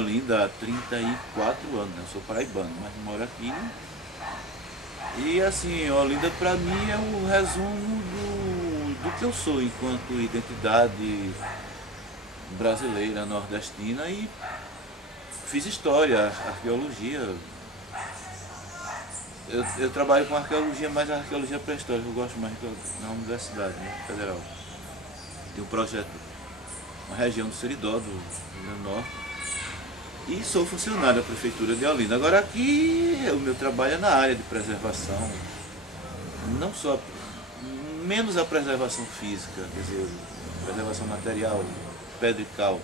Olinda há 34 anos, né? Eu sou paraibano, mas moro aqui. E assim, Olinda para mim é o resumo do que eu sou enquanto identidade brasileira, nordestina, e fiz história, arqueologia. Eu trabalho com arqueologia, mas a arqueologia pré-histórica, eu gosto mais na universidade, né, federal. Tem um projeto, uma região do Seridó, do Rio Grande do Norte, e sou funcionário da Prefeitura de Olinda. Agora aqui o meu trabalho é na área de preservação, não só, menos a preservação física, quer dizer, preservação material, pedra e cal,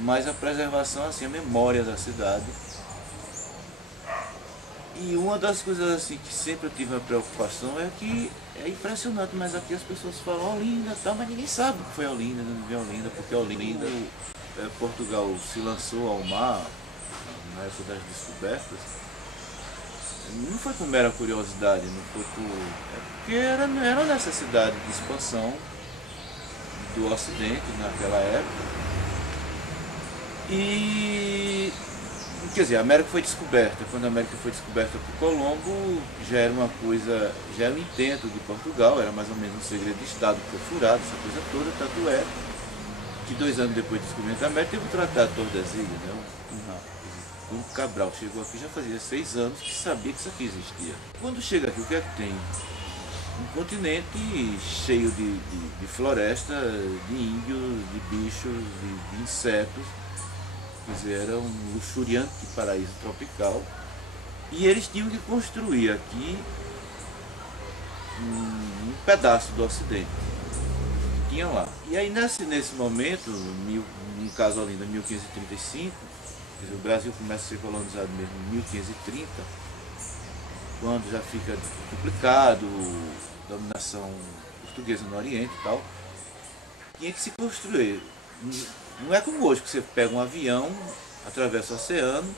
mas a preservação, assim, a memória da cidade. E uma das coisas assim que sempre eu tive uma preocupação é que é impressionante, mas aqui as pessoas falam Olinda, tal, mas ninguém sabe o que foi Olinda, não viu Olinda, porque Olinda, Portugal se lançou ao mar na época das descobertas. Não foi por mera curiosidade, não foi por. É porque era uma necessidade de expansão do Ocidente naquela época. E quer dizer, a América foi descoberta. Quando a América foi descoberta por Colombo, já era uma coisa, já era um intento de Portugal, era mais ou menos um segredo de Estado que foi furado, essa coisa toda, tanto é que 2 anos depois do descobrimento da América teve o Tratado de Tordesilhas, né? Quando Cabral chegou aqui já fazia 6 anos que sabia que isso aqui existia. Quando chega aqui, o que é que tem? Um continente cheio de floresta, de índios, de bichos, de insetos. Quer dizer, era um luxuriante paraíso tropical. E eles tinham que construir aqui um pedaço do Ocidente. Tinha lá. E aí nesse momento, no caso Olinda, 1535, quer dizer, o Brasil começa a ser colonizado mesmo em 1530, quando já fica complicado, dominação portuguesa no Oriente e tal, tinha que se construir. Não é como hoje, que você pega um avião, atravessa o oceano,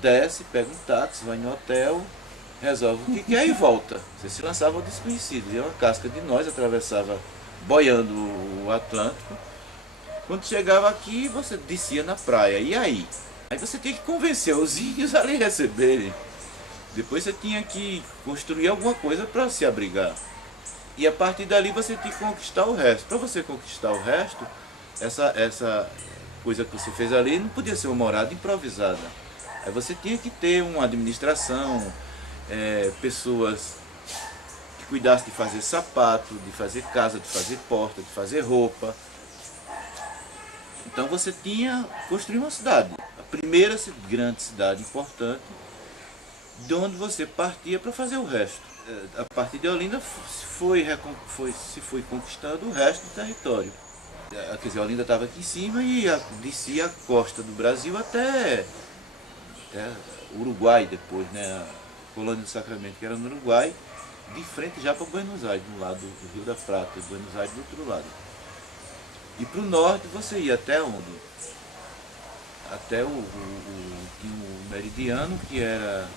desce, pega um táxi, vai no hotel, resolve o que quer e volta. Você se lançava ao desconhecido, ia uma casca de nós, atravessava boiando o Atlântico. Quando chegava aqui, você descia na praia. E aí? Aí você tinha que convencer os índios a lhe receberem. Depois você tinha que construir alguma coisa para se abrigar. E a partir dali você tinha que conquistar o resto. Para você conquistar o resto, essa coisa que você fez ali não podia ser uma morada improvisada. Aí você tinha que ter uma administração, pessoas que cuidassem de fazer sapato, de fazer casa, de fazer porta, de fazer roupa. Então você tinha construir uma cidade, a primeira grande cidade importante, de onde você partia para fazer o resto. A partir de Olinda se foi conquistando o resto do território. Quer dizer, Olinda estava aqui em cima e descia a costa do Brasil até Uruguai depois, né? A colônia do Sacramento, que era no Uruguai, de frente já para Buenos Aires, do lado do Rio da Prata, e Buenos Aires do outro lado. E para o norte você ia até onde? Até tinha o meridiano, que era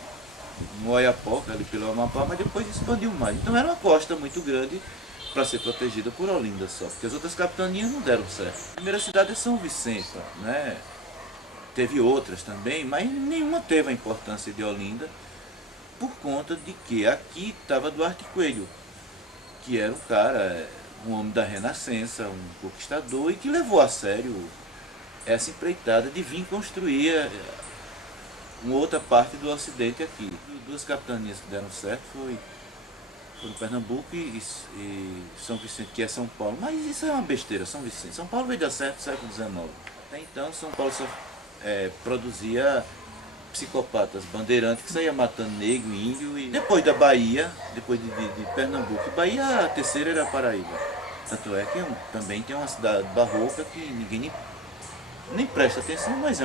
no Oiapoque, ali pelo Amapá, mas depois expandiu mais. Então era uma costa muito grande para ser protegida por Olinda só, porque as outras capitanias não deram certo. A primeira cidade é São Vicente, né? Teve outras também, mas nenhuma teve a importância de Olinda, por conta de que aqui estava Duarte Coelho, que era um cara, um homem da Renascença, um conquistador, e que levou a sério essa empreitada de vir construir uma outra parte do Ocidente aqui. Duas capitanias que deram certo foram Pernambuco e São Vicente, que é São Paulo. Mas isso é uma besteira, São Vicente. São Paulo veio dar certo no século XIX. Até então São Paulo só produzia psicopatas bandeirantes que saía matando negro, índio. E depois da Bahia, depois de Pernambuco e Bahia, a terceira era a Paraíba. Tanto é que também tem uma cidade barroca que ninguém nem presta atenção, mas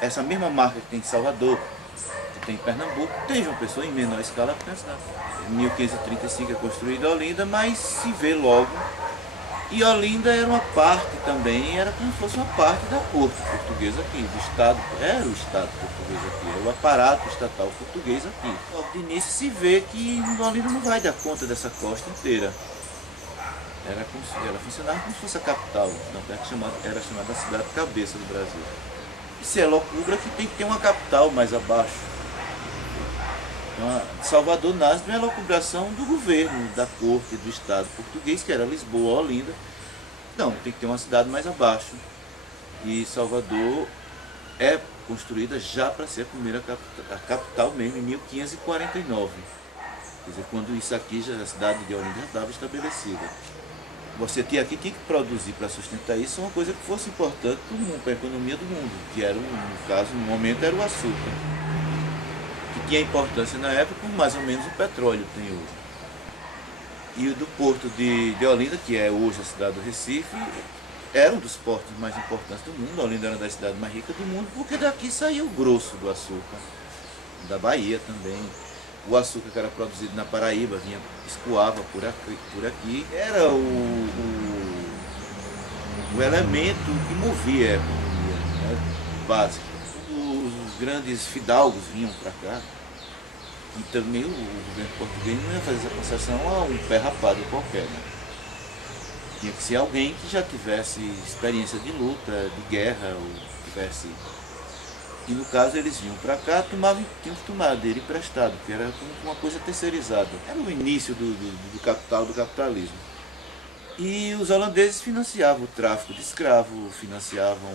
essa mesma marca que tem em Salvador, que tem em Pernambuco, tem João Pessoa em menor escala, porque a cidade em 1535 é construída Olinda, mas se vê logo. E Olinda era uma parte também, era como se fosse uma parte da corte portuguesa aqui, do Estado, era o Estado português aqui, era o aparato estatal português aqui. Logo de início se vê que Olinda não vai dar conta dessa costa inteira. Ela funcionava como se fosse a capital, tanto é que era chamada a cidade cabeça do Brasil. se elocubra que tem que ter uma capital mais abaixo. Então, Salvador nasce de uma elucubração do governo, da corte, do Estado português, que era Lisboa, Olinda. Não, tem que ter uma cidade mais abaixo. E Salvador é construída já para ser a primeira capital, a capital mesmo, em 1549. Quer dizer, quando isso aqui, já, a cidade de Olinda já estava estabelecida. Você tinha aqui que produzir para sustentar isso uma coisa que fosse importante para o mundo, para a economia do mundo, que era, no caso, no momento, era o açúcar, que tinha importância na época, como mais ou menos o petróleo tem hoje. E o do porto de Olinda, que é hoje a cidade do Recife, era um dos portos mais importantes do mundo. Olinda era uma das cidades mais ricas do mundo, porque daqui saía o grosso do açúcar, da Bahia também. O açúcar que era produzido na Paraíba vinha, escoava por aqui. Era o elemento que movia a economia, né, básica. Os grandes fidalgos vinham para cá. E também o governo português não ia fazer essa concessão a um pé rapado qualquer. Né? Tinha que ser alguém que já tivesse experiência de luta, de guerra, ou tivesse... E no caso eles vinham para cá, tinham que tomar dele emprestado, que era uma coisa terceirizada. Era o início do capital, do capitalismo. E os holandeses financiavam o tráfico de escravos, financiavam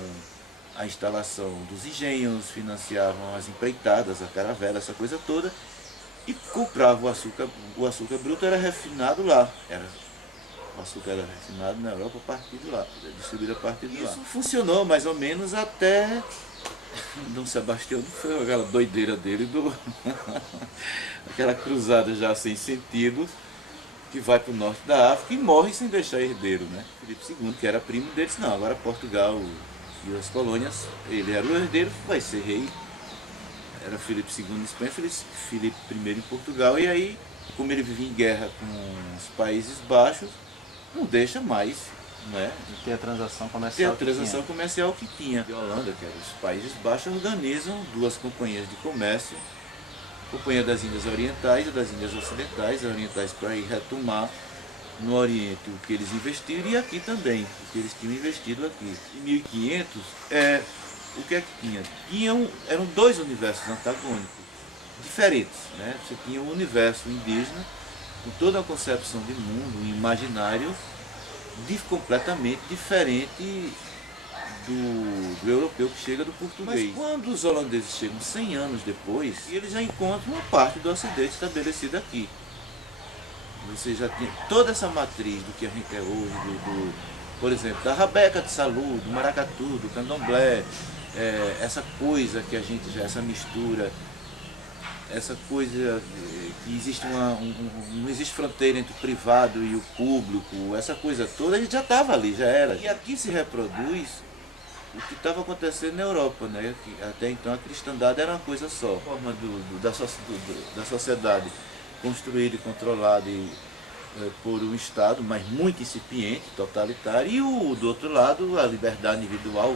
a instalação dos engenhos, financiavam as empreitadas, a caravela, essa coisa toda, e compravam o açúcar. O açúcar bruto era refinado lá. O açúcar era refinado na Europa a partir de lá, distribuído a partir de lá. Isso funcionou mais ou menos até... Dom Sebastião não foi aquela doideira dele, aquela cruzada já sem sentido, que vai para o norte da África e morre sem deixar herdeiro, né? Filipe II, que era primo deles, não, agora Portugal e as colônias, ele era o herdeiro, vai ser rei. Era Filipe II em Espanha, Filipe I em Portugal, e aí, como ele vivia em guerra com os Países Baixos, não deixa mais. Né? E ter a transação comercial que tinha. A Holanda, que era os Países Baixos, organizam duas companhias de comércio, a Companhia das Índias Orientais e das Índias Ocidentais, as orientais para ir retomar no Oriente o que eles investiram e aqui também, o que eles tinham investido aqui. Em 1500, o que é que tinha? Eram dois universos antagônicos, diferentes. Né? Você tinha o universo indígena, com toda a concepção de mundo, um imaginário, completamente diferente do europeu que chega do português. Mas quando os holandeses chegam 100 anos depois, eles já encontram uma parte do Ocidente estabelecida aqui. Você já tinha toda essa matriz do que a gente é hoje, por exemplo, da rabeca de Salu, do maracatu, do candomblé, essa coisa que a gente já, essa mistura, essa coisa que existe não existe fronteira entre o privado e o público, essa coisa toda, a gente já estava ali, já era. E aqui se reproduz o que estava acontecendo na Europa, né? Que até então a cristandade era uma coisa só, a forma da sociedade construída e controlada por um Estado, mas muito incipiente, totalitário, e do outro lado a liberdade individual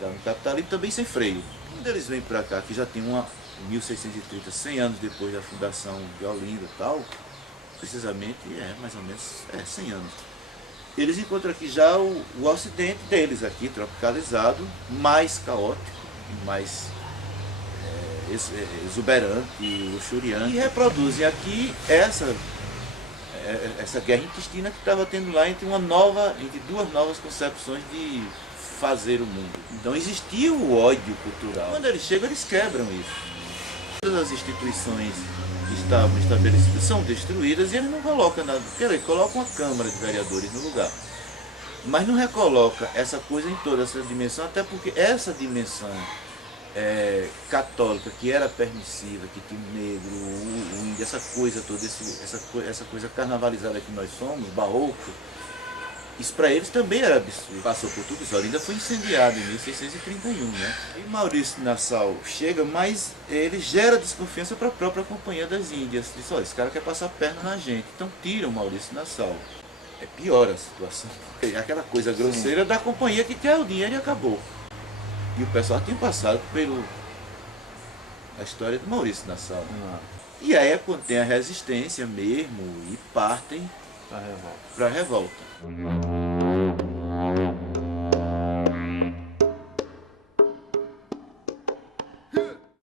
no capitalismo também sem freio. Quando eles vêm para cá, que já tem 1630, 100 anos depois da fundação de Olinda e tal, precisamente mais ou menos 100 anos. Eles encontram aqui já o ocidente deles aqui, tropicalizado, mais caótico, mais exuberante, luxuriante. E reproduzem aqui essa guerra intestina que estava tendo lá entre duas novas concepções de fazer o mundo. Então existia o ódio cultural. Quando eles chegam, eles quebram isso. Todas as instituições que estavam estabelecidas são destruídas e eles não colocam nada. Quer dizer, colocam uma Câmara de Vereadores no lugar. Mas não recoloca essa coisa em toda essa dimensão, até porque essa dimensão católica, que era permissiva, que tinha o negro, o índio, essa coisa toda, essa coisa carnavalizada que nós somos, barroco, isso para eles também era absurdo. Passou por tudo isso. Olinda foi incendiado em 1631, né? E Maurício Nassau chega, mas ele gera desconfiança para a própria Companhia das Índias. Diz, olha, esse cara quer passar a perna na gente. Então tiram Maurício Nassau. É pior a situação. É aquela coisa grosseira da companhia que quer o dinheiro e acabou. E o pessoal tinha passado a história de Maurício Nassau. E aí contém a resistência mesmo e partem para a revolta.